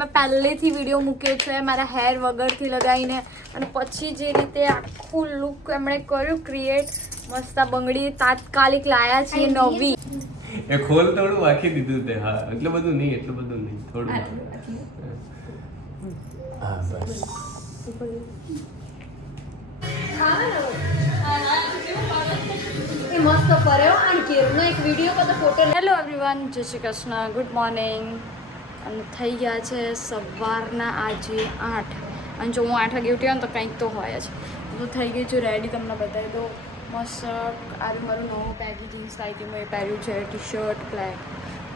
મેં પહેલેથી વિડીયો મૂક્યો છે મારા હેર વગરથી લગાવીને અને પછી જે રીતે આખું લુક એમણે કર્યું ક્રિએટ મસ્ત બંગડી તાત્કાલિક લાયા છીએ નવી એ ખોલ થોડું વાંકી દીધું તે હા એટલું બધું નહીં થોડું હા બસ મસ્ત ફર્યો અને કેરનો એક વિડીયો પર ફોટો. હેલો એવરીવન, જય શ્રી કૃષ્ણ, ગુડ મોર્નિંગ. અને થઈ ગયા છે સવારના આજે 8 અને જો હું 8 વાગે ઉઠી હોય ને તો કંઈક તો હોય જ. તો થઈ ગઈ છું રેડી, તમને બતાવી દો. મસ્ત આજે મારું નવું બેગી જીન્સ લાવી મેં પહેર્યું છે, ટી શર્ટ બ્લેક,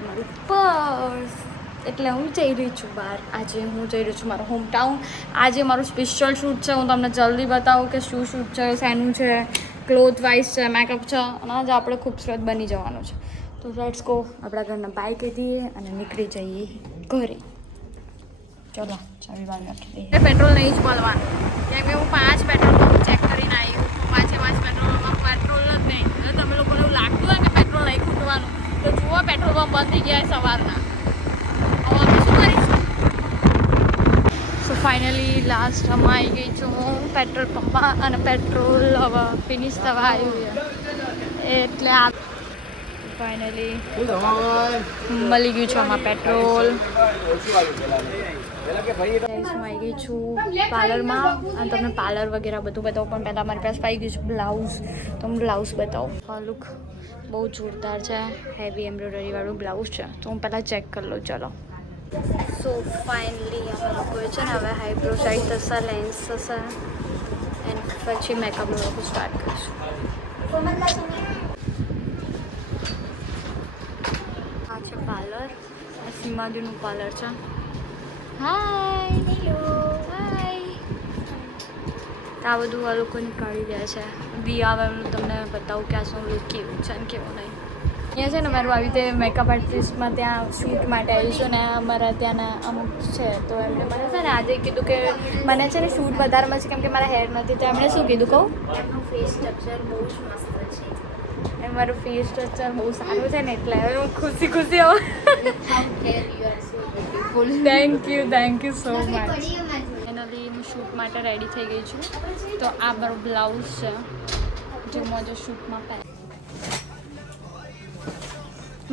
મારું પર્સ. એટલે હું જઈ રહી છું બહાર. આજે હું જઈ રહી છું મારું હોમટાઉન. આજે મારું સ્પેશિયલ શૂટ છે. હું તમને જલ્દી બતાવું કે શું શૂટ છે, શેનું છે, ક્લોથ વાઇઝ છે, મેકઅપ છે અને આજે આપણે ખૂબસૂરત બની જવાનું છે. તો લેટ્સ ગો. આપણા ઘરના બાઇક દઈએ અને નીકળી જઈએ ઘરે. ચલો ચાવી બહાર નાખી દઈએ. પેટ્રોલ નહીં જ મળવાનું કેમ કે હું 5 પેટ્રોલ પંપ ચેક કરીને આવી. પાંચે 5 પેટ્રોલ પંપ પેટ્રોલ જ નહીં. એટલે તમે લોકોને એવું લાગતું હોય કે પેટ્રોલ નહીં ખૂટવાનું તો જુઓ પેટ્રોલ પંપ બંધ થઈ ગયા સવારના. હવે અમે શું કરીશું? સો ફાઇનલી લાસ્ટ અમે આવી ગઈ છું હું પેટ્રોલ પંપમાં અને પેટ્રોલ હવે ફિનિશ થવા આવ્યું છે એટલે આ ફાઇનલી મળી ગયું છે આમાં પેટ્રોલ. હું આવી ગઈ છું પાર્લરમાં અને તમને પાર્લર વગેરે બધું બતાવું પણ પહેલાં મારી પાસે આવી ગયું છે બ્લાઉઝ. તો હું બ્લાઉઝ બતાવું. આ લુક બહુ જોરદાર છે, હેવી એમ્બ્રોઇડરીવાળું બ્લાઉઝ છે. તો હું પહેલાં ચેક કરી લઉં. ચલો. સો ફાઇનલી અમે લોકોએ છે ને હવે હાઈબ્રો સાઈડ થશે, લેન્સ થશે એન્ડ પછી મેકઅપનું લોકો સ્ટાર્ટ કરીશું. આ છે પાર્લર, આ સીમાદીનું પાર્લર છે. હાય હાય. આ બધું આ લોકો નીકાળી રહ્યા છે. બી આવે તમને બતાવું કે આ શું લુક કેવું છે ને કેવું નહીં. અહીંયા છે ને મારું આવી રીતે મેકઅપ આર્ટિસ્ટમાં ત્યાં શૂટ માટે આવીશું ને અમારા ત્યાંના અમુક છે તો એમણે મને છે ને આજે કીધું કે મને છે ને શૂટ વધારેમાં છે કેમ કે મારા હેર નથી તો એમણે શું કીધું કહું? એમનું ફેસ સ્ટ્રક્ચર બહુ જ મસ્ત છે. એમ મારું ફેસ સ્ટ્રક્ચર બહુ સારું છે ને એટલે હવે હું ખુશી આવું. Thank you so much. Finally હું શૂટ માટે રેડી થઈ ગઈ છું. તો આ મારો બ્લાઉઝ છે જે હું આજે શૂટમાં પહેર.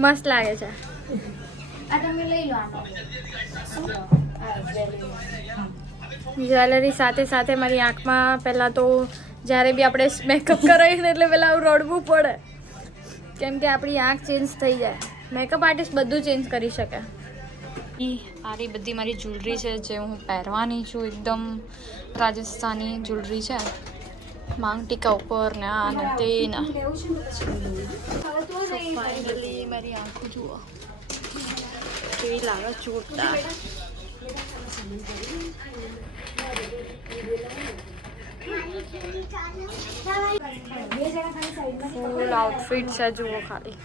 મસ્ત લાગે છે. આ તમે લઈ લો. જ્વેલરી સાથે સાથે મારી આંખમાં પહેલાં તો જ્યારે બી આપણે મેકઅપ કરાવીએ ને એટલે પહેલાં રડવું પડે કેમ કે આપણી આંખ ચેન્જ થઈ જાય. મેકઅપ આર્ટિસ્ટ બધું ચેન્જ કરી શકે. આરી બધી મારી જ્વેલરી છે જે હું પહેરવાની છું. એકદમ રાજસ્થાની જ્વેલરી છે, માંગ ટીકા ઉપર ને આ ને તે ને. ફાઇનલી મારી આંખો જુઓ કેવી લાગે, જોરદાર. ફૂલ આઉટફિટ છે જુઓ ખાલી.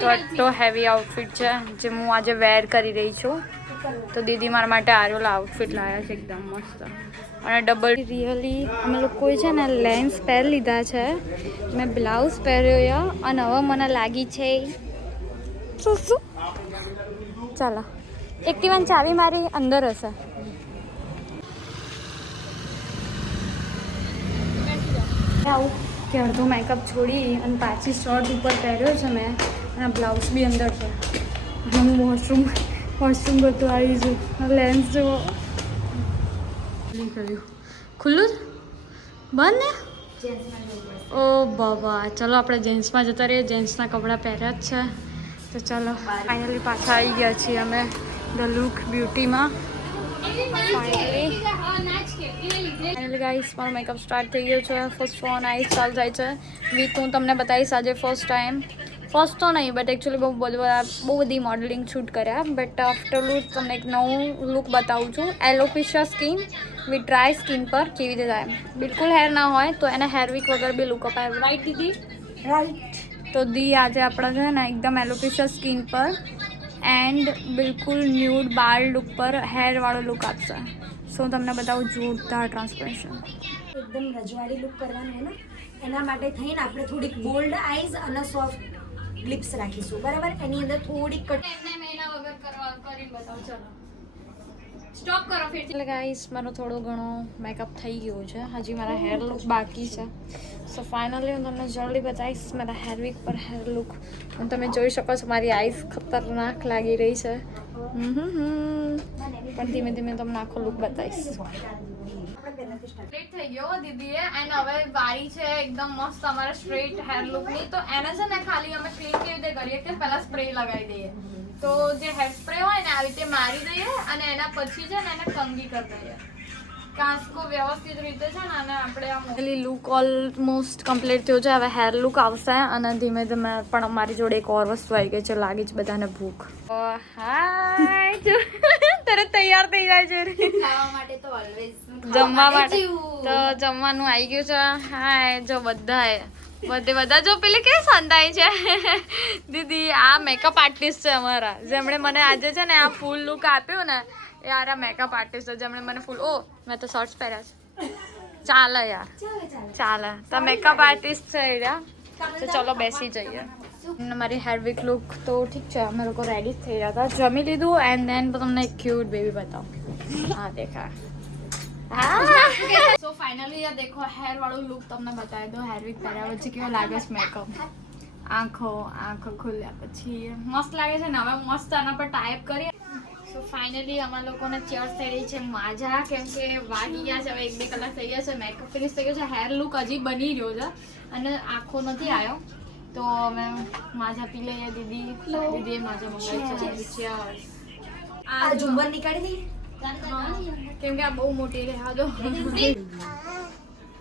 તો એટલો હેવી આઉટફિટ છે જે હું આજે વેર કરી રહી છું. તો દીદી મારા માટે આરોલા આઉટફિટ લાવ્યા છે એકદમ મસ્ત અને ડબલ. રિયલી અમે લોકોએ છે ને લેન્સ પહેરી લીધા છે, મેં બ્લાઉઝ પહેર્યો અને હવે મને લાગી છે શું ચાલો એક્ટિવાની ચાવી મારી અંદર હશે. આવું કે અડધો મેકઅપ છોડી અને પાછી શર્ટ ઉપર પહેર્યો છે મેં અને બ્લાઉઝ બી અંદર છે. હું વોશરૂમ બધું આવી છું. લેન્સ જુઓ ખુલ્લું જ બંધ ને. ઓ બાબા, ચલો આપણે જેન્ટ્સમાં જતા રહીએ. જેન્ટ્સના કપડાં પહેર્યા જ છે તો ચાલો ફાઇનલી પાછા આવી ગયા છીએ અમે ધ લુક બ્યુટીમાં. ફાઇનલી ગાઈસ મારો મેકઅપ સ્ટાર્ટ થઈ ગયો છે. ફર્સ્ટ ફોન આઈસ ચાલુ થાય છે. વીક હું તમને બતાવીશ આજે ફર્સ્ટ તો નહીં બટ એકચ્યુઅલી બહુ બધી મોડલિંગ શૂટ કર્યા બટ આફ્ટરલુક તમને એક નવું લુક બતાવું છું. Alopecia skin with dry skin પર કેવી રીતે થાય. બિલકુલ હેર ના હોય તો એને હેર વીક વગર બી લુક અપાય. રાઈટ દીદી? રાઈટ. તો દી આજે આપણે છે ને એકદમ એલોપેશિયા સ્કિન પર એન્ડ બિલકુલ ન્યૂડ બાર લુક પર હેરવાળો લુક આપશે. સો તમને બતાવું જોરદાર ટ્રાન્સફોર્મેશન. એકદમ રજવાડી લુક કરવાનું હોય ને એના માટે થઈને આપણે થોડીક બોલ્ડ આઈઝ અને સોફ્ટ લિપ્સ રાખીશું. બરાબર, એની અંદર થોડીક કટ કરવા કરીને બતાવો ચલો સ્ટોપ કરો ફિર એટલે ગાઈસ મારો થોડો ઘણો મેકઅપ થઈ ગયો છે હજી મારા હેર લુક બાકી છે સો ફાઇનલી હું તમને જલ્દી બતાવીશ મારા હેર વીક પર હેર લુક અને તમે જોઈ શકો છો મારી આઈસ ખતરનાક લાગી રહી છે પણ ધીમે ધીમે તમને આખો લુક બતાવીશ સ્ટ્રેટ થઈ ગયો દીદીએ એન્ડ હવે વારી છે એકદમ મસ્ત અમારે સ્ટ્રેટ હેર લુકની તો એને છે ને ખાલી અમે ક્લીન કેવી રીતે કરીએ કે પહેલા સ્પ્રે લગાવી દઈએ તો જે હેર સ્પ્રે હોય ને આવી રીતે મારી દઈએ અને એના પછી છે ને એને કંઘી કરી દઈએ કાંસકો વ્યવસ્થિત રીતે છે ને અને આપણે આ મોલી લુક ઓલમોસ્ટ કમ્પ્લીટ થયો છે હવે હેર લુક આવશે અને ધીમે ધીમે પણ અમારી જોડે એક ઓર વસ્તુ આવી ગઈ છે લાગી જ બધાને ભૂખ હાય તરત તૈયાર થઈ જાય છે ખાવા માટે તો ઓલવેઝ જમવા માટે તો જમવાનું આવી ગયું છે હાય જો બધા જો પેલી કે સંતાઈ છે દીદી આ મેકઅપ આર્ટિસ્ટ છે અમારા જેમણે મને આજે છે ને આ ફૂલ લુક આપ્યું ને યાર આ મેકઅપ આર્ટિસ્ટ છે જેમણે મને ફૂલ મેં તો શોર્ટ્સ પહેર્યા છે ચાલે યાર ચાલે તો મેકઅપ આર્ટિસ્ટ છે યાર તો ચલો બેસી જઈએ મારી હેર વીક લુક તો ઠીક છે અમે લોકો રેડી જ થઈ રહ્યા હતા જમી લીધું એન્ડ દેન તમને એક ક્યુટ બેબી બતાવું હા દેખા સો ફાઇનલી આ દેખો હેર વાળું લુક તમને બતાવી દો હેર વીક કર્યા પછી કેવો લાગે છે મેકઅપ આંખો ખુલ્યા પછી મસ્ત લાગે છે ને હવે મસ્ત આના પર ટાઈપ કરીએ સો ફાઇનલી અમારા લોકોને ચેર્સ થઈ રહી છે માજા કેમ કે વાગી ગયા છે હવે 1-2 કલાક થઈ ગયા છે મેકઅપ ફિનિશ થઈ ગયો છે હેર લુક હજી બની રહ્યો છે અને આંખો નથી આવ્યો તો અમે માજા પી લઈએ દીદીએ માજા મંગાવી છે ચેર્સ આ ઝુંબર નીકાળી દઈએ કેમ કે આ બહુ મોટી રહેવા દો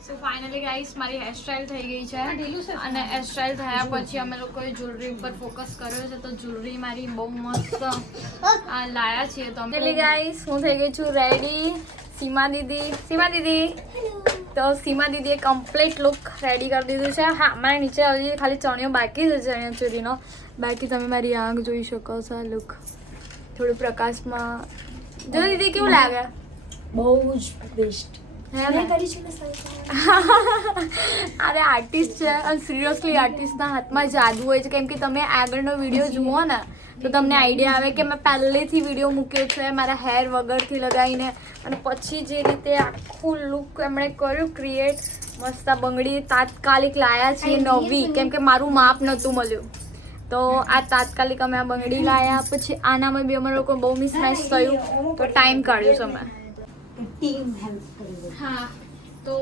સો ફાઇનલી ગાઈસ મારી હેરસ્ટાઈલ થઈ ગઈ છે અને હેરસ્ટાઈલ થયા પછી અમે લોકોએ જ્વેલરી ઉપર ફોકસ કર્યો છે તો જ્વેલરી મારી બહુ મસ્ત લાયા છીએ તો અમે ગાઈસ હું થઈ ગઈ છું રેડી સીમા દીદી તો સીમા દીદીએ કમ્પ્લીટ લુક રેડી કરી દીધું છે હા મારી નીચે હજી ખાલી ચણિયો બાકી છે ચણિયા ચોરીનો બાકી તમે મારી આંખ જોઈ શકો છો લુક થોડું પ્રકાશમાં જો દીદી કેવું લાગે બહુ જ બેસ્ટ અરે આર્ટિસ્ટ છે અને સિરિયસલી આર્ટિસ્ટના હાથમાં જાદુ હોય છે કેમ કે તમે આગળનો વિડીયો જુઓ ને તો તમને આઈડિયા આવે કે મેં પહેલેથી વિડીયો મૂક્યો છે મારા હેર વગરથી લગાવીને અને પછી જે રીતે આખું લુક એમણે કર્યું ક્રિએટ મસ્ત બંગડી તાત્કાલિક લાયા છીએ નવી કેમ કે મારું માપ નહોતું મળ્યું તો આ તાત્કાલિક અમે આ બંગડી લાયા પછી આનામાં બી અમારા લોકો બહુ મિસમેચ થયું તો ટાઈમ કાઢ્યું છે અમે ટીમ હેલ્પ કરી હા તો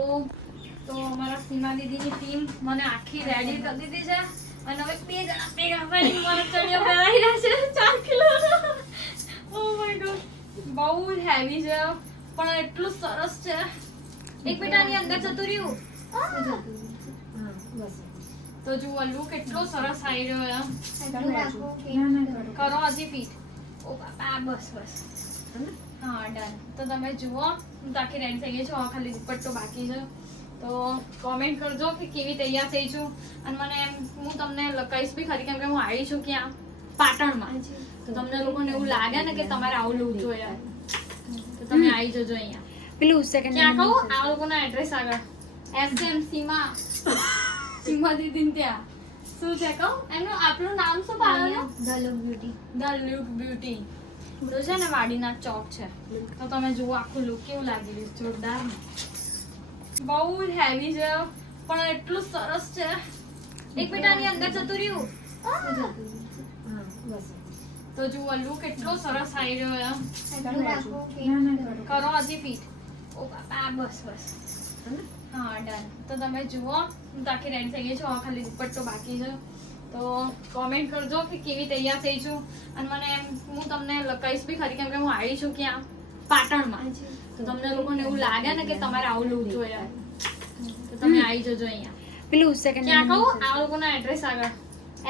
અમારા સીમા દીદીની ટીમ મને આખી રેડી કરી દીધી છે અને હવે 2 જણા ભેગા મળીને મને ચણિયો પહેરાવી રહ્યા છે 4 કિલો ઓ માય ગોડ બહુ હેવી છે પણ એટલું સરસ છે એક બેટાની અંદર જતું રહ્યું તો જુઓ લુક એટલો સરસ આવી રહ્યો કરો હજી ફીટ ઓ બાપા બસ હા ડન તો તમે જુઓ હું તો આખી રેડી થઈ ગઈ છું ખાલી દુપટ્ટો બાકી છે તો કોમેન્ટ કરજો કે કેવી તૈયાર થઈ છું અને મને હું તમને કહીશ બી ખરી કેમ કે હું આવી છું ક્યાં પાટણમાં તો તમને લોકોને એવું લાગે ને કે તમારે આવું લુક જોઈએ તો તમે આવી જજો અહીંયા પેલું સેકન્ડ ક્યાં કહું આ લોકોના એડ્રેસ આગળ SM સીમા દીદી ત્યાં શું છે કહું એમનું આપણું નામ શું પાડવાનું ધ લુક બ્યુટી તો છે ને વાડીનાથ ચોક છે તો તમે જુઓ આખું લુક કેવું લાગી રહ્યું જોરદાર બહુ હેવી છે પણ એટલું સરસ છે એક બેટાની અંદર જતું રહ્યું તો જુઓ લુક એટલો સરસ આવી રહ્યો કરો હજી ફીટ ઓ બાપા બસ હા ડન તો તમે જુઓ હું તો આખી રેડી થઈ ગઈ છું ખાલી દુપટ્ટો બાકી છે તો કોમેન્ટ કરજો કે કેવી તૈયાર થઈ છું અને મને હું તમને કહીશ બી ખરી કેમ કે હું આવી છું ક્યાં પાટણમાં તો તમને લોકોને એવું લાગે ને કે તમારે આવું લુક જોઈએ તો તમે આવી જજો અહીંયા પેલું સેકન્ડ ક્યાં કહું આ લોકોના એડ્રેસ આગળ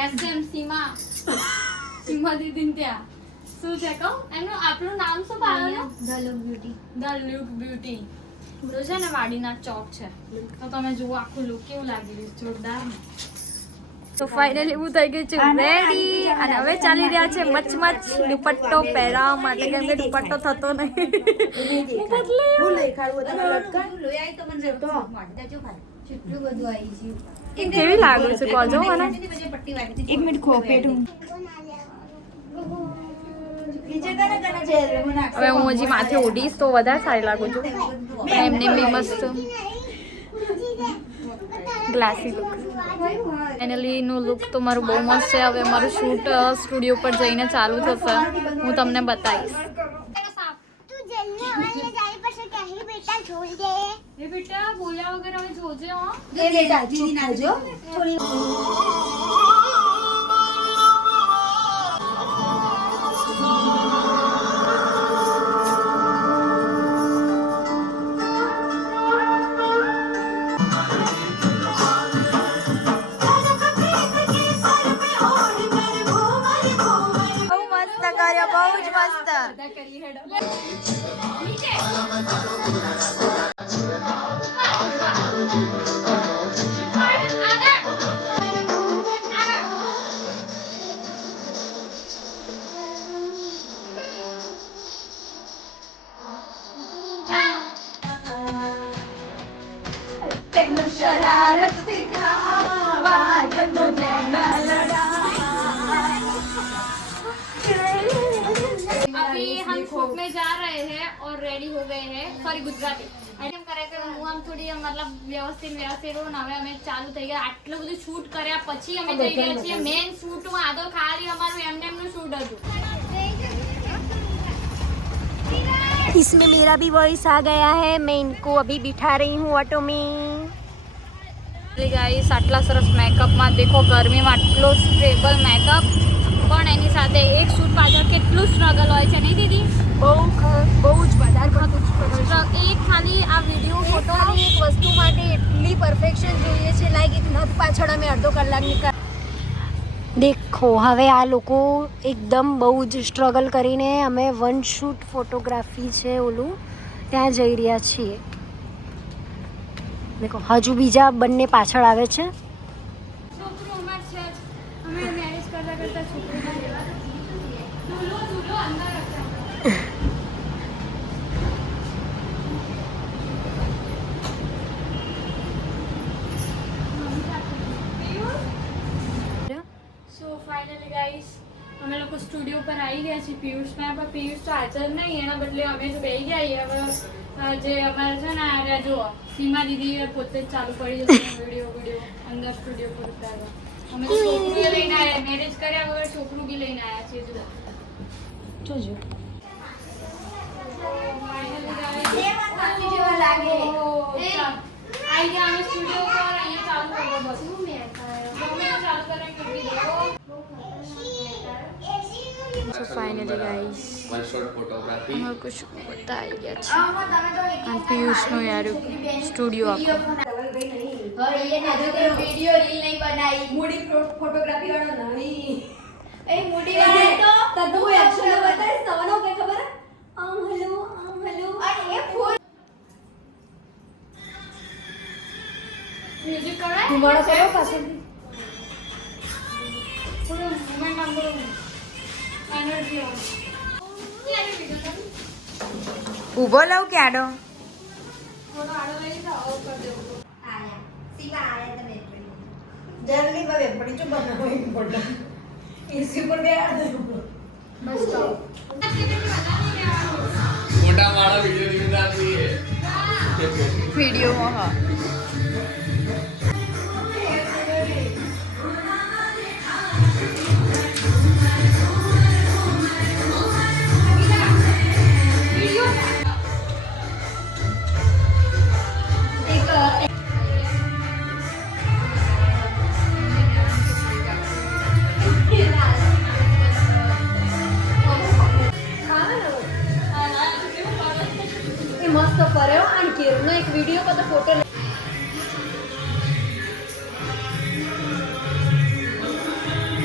SM સીમા દીદી ત્યાં શું છે કહું એમનું આપણું નામ શું પાડવાનું ધ લુક બ્યુટી તો છે ને વાડીનાથ ચોક છે તો તમે જુઓ આખું લુક કેવું લાગી રહ્યું જોરદાર તો ફાઇનલી હું થઈ ગઈ છું રેડી અને હવે ચાલી રહ્યા છે મચમચ દુપટ્ટો પહેરાવવા માટે કેમ કે દુપટ્ટો થતો નહીં કેવી લાગે છે કહો મને 1 મિનિટ ખો પેટ હવે હું હજી માથે ઓઢીશ તો વધારે સારી લાગુ છું. એમને બી મસ્ત ગ્લાસી લુક. ફાઇનલી નું લુક તો મારું બહુ મસ્ત છે. હવે મારું શૂટ સ્ટુડિયો પર જઈને ચાલુ થશે. હું તમને બતાવીશ. બેટા બોલ્યા વગર હવે જોજે હો. अभी हम शूट में जा रहे हैं और रेडी हो गए हैं. सॉरी गुजराती એમ કરે કે હું આમ થોડી મતલબ વ્યવસ્થિત રહું. હવે અમે ચાલુ થઈ ગયા. આટલું બધું શૂટ કર્યા પછી અમે જઈ ગયા છીએ મેન શૂટમાં. આ તો ખાલી અમારું એમનું શૂટ હતું. इसमें मेरा भी वॉइस आ गया है. मैं इनको अभी बिठा रही हूँ ऑटो में. ગાઈસ આટલા સરસ મેકઅપમાં દેખો ગરમીમાં આટલો સ્ટેબલ મેકઅપ પણ એની સાથે એક શૂટ પાછળ કેટલું સ્ટ્રગલ હોય છે નહીં દીદી? બહુ જ વધારે એક ખાલી આ વિડીયો ફોટોની એક વસ્તુ માટે એટલી પરફેક્શન જોઈએ છે. લાઈક એક નથ પાછળ અમે અડધો કલાકની દેખો હવે આ લોકો એકદમ બહુ જ સ્ટ્રગલ કરીને અમે વન શૂટ ફોટોગ્રાફી છે ઓલું ત્યાં જઈ રહ્યા છીએ. દેખો હજુ બીજા બંને પાછળ આવે છે. છોકરો અમાર છે અમે મેરેજ કરતા કરતા છોકરીના જેવા દુલો અંદર હતા. સો ફાઇનલી ગાઈસ અમે લોકો સ્ટુડિયો પર આવી ગયા છીએ પિયુષના. પણ પિયુષ તો હાજર નહીં. એના બદલે અમે તો બેસી ગયા. હવે જે અમારે છે ને આ જુઓ સીમા દીદી પોતે જ ચાલુ કરી જશે વિડીયો અંદર સ્ટુડિયો પર ઉતારવા. અમે તો છોકરું લઈને આવ્યા. મેરેજ કર્યા વગર છોકરું બી લઈને આવ્યા છીએ. જુઓ જોજો આવી ગયા અમે સ્ટુડિયો પર. અહીંયા ચાલુ કરો બસ. ચાલુ કરીને મૂકી દો. So finally guys one shot photography हम कुछ बता ही गया છે. આ પિયુષનો યાર સ્ટુડિયો આખો ये ना जो तेरे वीडियो रील नहीं बनाई मूडी फोटोग्राफी वाला नहीं ए मूडी वाला तो तब कोई एक्शन बताए सवालों के खबर आम हेलो और ये फूल મ્યુઝિક કરાય तुम्हारा करो पाछળ પૂરો મોમેન્ટ આમ બોલો એનર્જી આવો. ઊભો લઉં કે આડો થોડો આડો લઈ જાઓ કર દેવો. આયા સીવા આયા તમે જલ્દી ભાવે પડી જો બનાવો ઇમ્પોર્ટન્ટ इसके ऊपर बैठ दो બસ તો મોટા વાળા વિડિયો નિકાલ દીએ વિડીયોમાં હા મસ્ત ફર્યો અને કેરનો એક વિડિયો કા તો ફોટો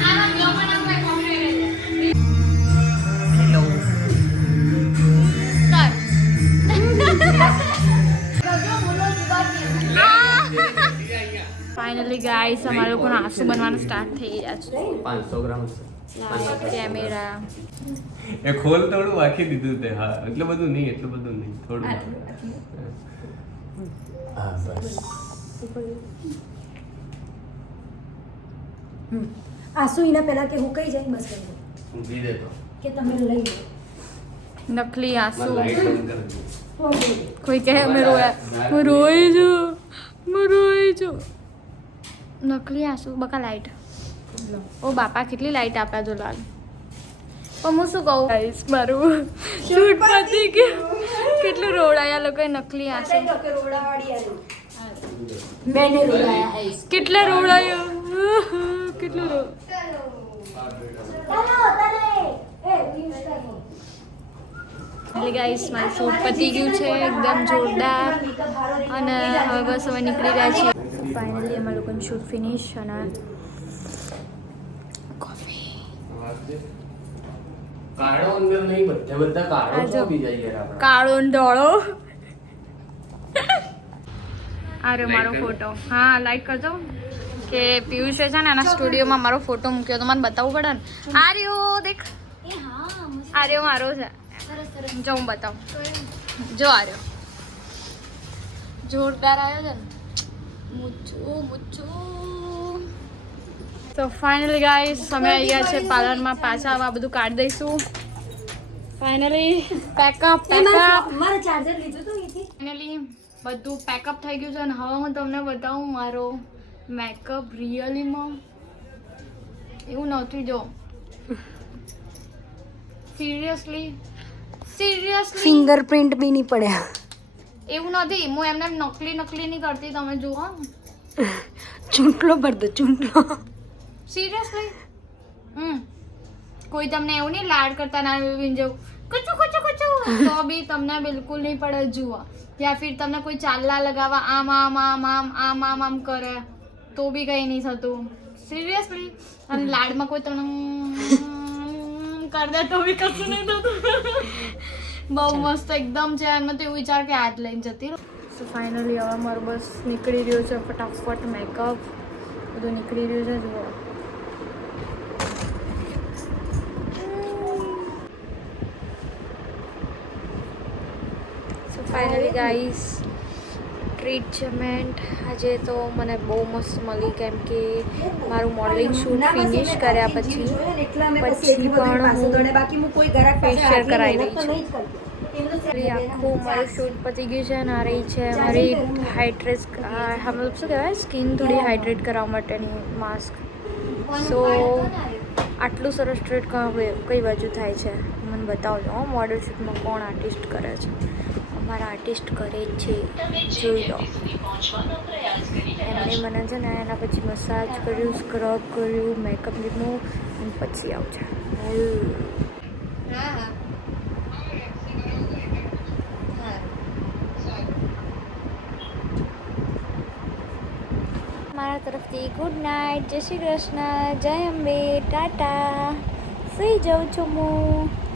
આના બ્લોગમાં કોઈ કોમેન્ટ રહે હેલો ફાઇનલી ગાઈસ અમારા લોકોનો આંસુ બનવાનું સ્ટાર્ટ થઈ ગયા છે. 500 ગ્રામ કેમેરા એ ખોલ થોડું વાખી દીધું તે. હા એટલું બધું નહીં થોડું હા બસ આંસુ એના પહેલા કે હું કઈ જાય બસ કરી ઊંઘી દેતો કે તમે લઈ લો નકલી આંસુ લાઈટ બંધ કરી દે. કોઈ કહે મેં રોયા હું રોઈ છું નકલી આંસુ બકા લાઈટ ઓ બાપા કેટલી લાઈટ આપ્યા જો લાલ પણ હું શું કહું ગાઈસ મારું શૂટ પતી ગયું કેટલું રોડાયા લોકોએ નકલી આંસુ मैंने रुलाया है इसको। કેટલા રોડાયા કેટલું રો એટલે ગાઈસ મારું શૂટ પતી ગયું છે એકદમ જોરદાર અને હવે બસ હવે નીકળી રહ્યા છીએ ફાઇનલી અમારા લોકોનું શૂટ ફિનિશ અને કાળો અંદર નહીં બધા કાળો આ જો. છો બીજા યાર આપણા. કાળો ને ધોળો આ રહ્યો મારો Like ફોટો હા લાઈક કરજો કે પિયુષે છે ને એના સ્ટુડિયોમાં મારો ફોટો મૂક્યો તો મને બતાવવું પડે ને આ રહ્યો દેખ આ રહ્યો મારો છે જો હું બતાવું જો આ રહ્યો જોરદાર આવ્યો છે ને મૂચું તો ફાઇનલી ગાઈસ અમે આવી ગયા છે પાર્લરમાં પાછા આવા બધું કાઢી દઈશું ફાઇનલી પેકઅપ મારા ચાર્જર લીધું તો અહીંથી. ફાઇનલી બધું પેકઅપ થઈ ગયું છે અને હવે હું તમને બતાવું મારો મેકઅપ રિયલીમાં એવું નહોતું જો સિરિયસલી ફિંગરપ્રિન્ટ બી નહીં પડ્યા. એવું નથી હું એમને નકલી નહીં કરતી તમે જુઓ ચૂંટલો ભરતો ચૂંટલો. સિરિયસલી કોઈ તમને એવું નહીં લાડ કરતા ના જવું કચું તો બી તમને બિલકુલ નહીં પડે જુઓ યા ફિર તમને કોઈ ચાલલા લગાવવા આમ કરે તો બી કંઈ નહીં થતું સિરિયસલી અને લાડમાં કોઈ તમને કરી દે તો બી કશું નહીં થતું બહુ મસ્ત એકદમ છે અને તો એવું વિચાર કે હાથ લઈને જતી રહો સો ફાઇનલી હવે મારું બસ નીકળી રહ્યું છે ફટાફટ મેકઅપ બધું નીકળી રહ્યું છે જુઓ સો ફાઇનલી ગાઈસ ટ્રીટમેન્ટ આજે તો મને બહુ મસ્ત મળી કેમ કે મારું મોડલિંગ શૂટ ફિનિશ કર્યા પછી પણ હું ફેશિયલ કરાવી રહી છું આખું મારું શૂટ પતી ગયું છે અને આ રહી છે મારી હાઇડ્રેટ મતલબ શું કહેવાય સ્કિન થોડી હાઇડ્રેટ કરવા માટેની માસ્ક સો આટલું સરસ ટ્રીટ કઈ બાજુ થાય છે મને બતાવજો હો મોડલ શૂટમાં કોણ આર્ટિસ્ટ કરે છે અમારા આર્ટિસ્ટ કરે જ છે જોઈ લો એમને મને છે ને એના પછી મસાજ કર્યું સ્ક્રબ કર્યું મેકઅપ લીધું અને પછી આવું છે મારા તરફથી ગુડ નાઇટ જય શ્રી કૃષ્ણ જય અંબે ટાટા સુઈ જાઉં છું હું